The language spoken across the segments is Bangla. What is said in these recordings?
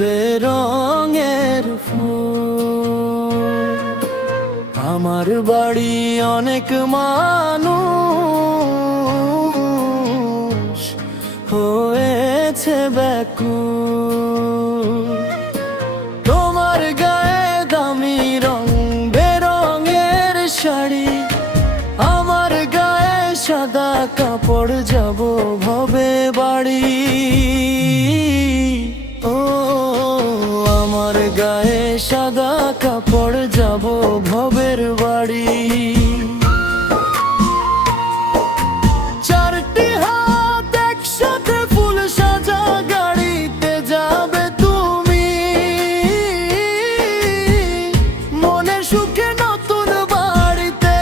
বেরঙের ফুল। আমার বাড়ি অনেক মানুষ হয়েছে ব্যাকুল। তোমার গায়ে দামি রং বেরঙের শাড়ি, আমার গায়ে সাদা কাপড়, যাব ভবে বাড়ি। ও আমার গায়ে সাদা কাপড়, যাব ভবের বাড়ি। চারটি হাত একসাথে ফুল সাজা গাড়িতে যাবে তুমি, মনের সুখে নতুন বাড়িতে।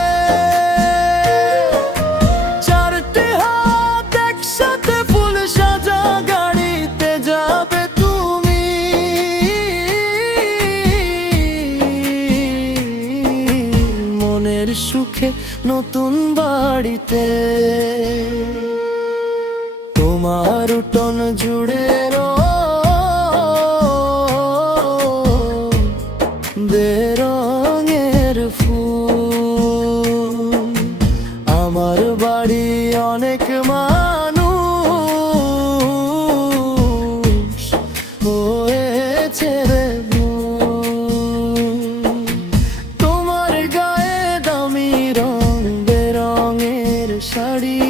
চারটি হাত একসাথে ফুল সাজা গাড়িতে যাবে তুমি, মনের সুখে নতুন বাড়িতে। তোমার উঠোন জুড়ে বেরঙের ফুল। আমার বাড়ি অনেক মানুষ হয়েছে ভুল। তোমার গায়ে দামি রং বেরঙের শাড়ি,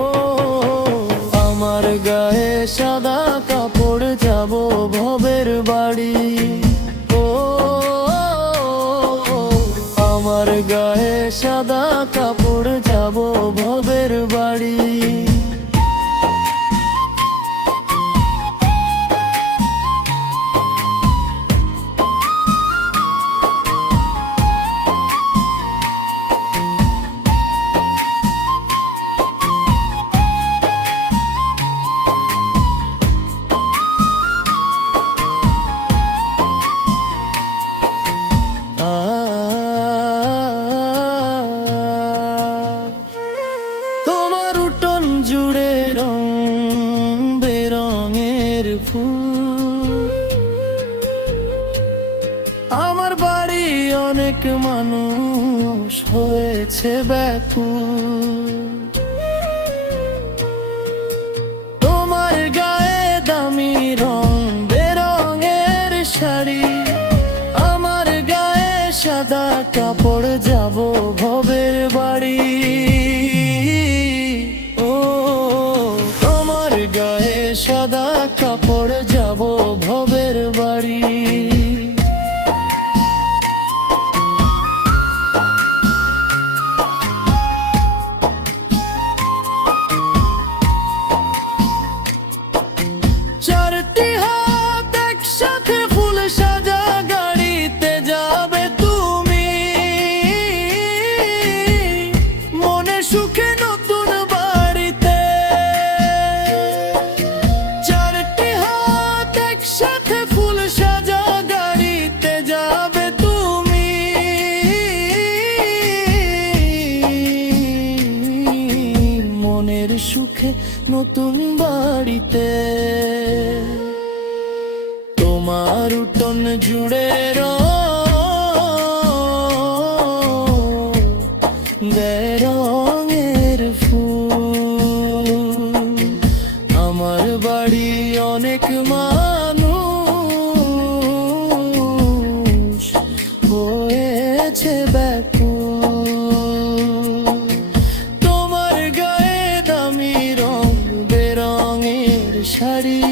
ও আমার গায়ে সাদা কাপড়, যাব ভবের বাড়ি। ও আমার গায়ে সাদা কাপড়, যাব ভবের বাড়ি। তোমার উঠোন জুড়ে রং বেরঙের ফুল। আমার বাড়ি অনেক মানুষ হয়েছে ব্যাকুল। তোমার গায়ে দামি রং বেরঙের শাড়ি, আমার গায়ে সাদা কাপড়, যাব ভবের বাড়ি। ও তোমার গায়ে সাদা কাপড়, যাব ভবের বাড়ি। চারটি হাত একসাথে ফুল সাজা গাড়িতে যাবে তুমি, মনে সুখে নতুন বাড়িতে। চারটি হাত একসাথে ফুল সাজা গাড়িতে যাবে তুমি, মনের সুখে নতুন বাড়িতে। তোমার উঠোন জুড়ে বেরঙের ফুল। আমার বাড়ি অনেক মানুষ হয়েছে ব্যাকুল। তোমার গায়ে দামি রং বেরঙের শাড়ি,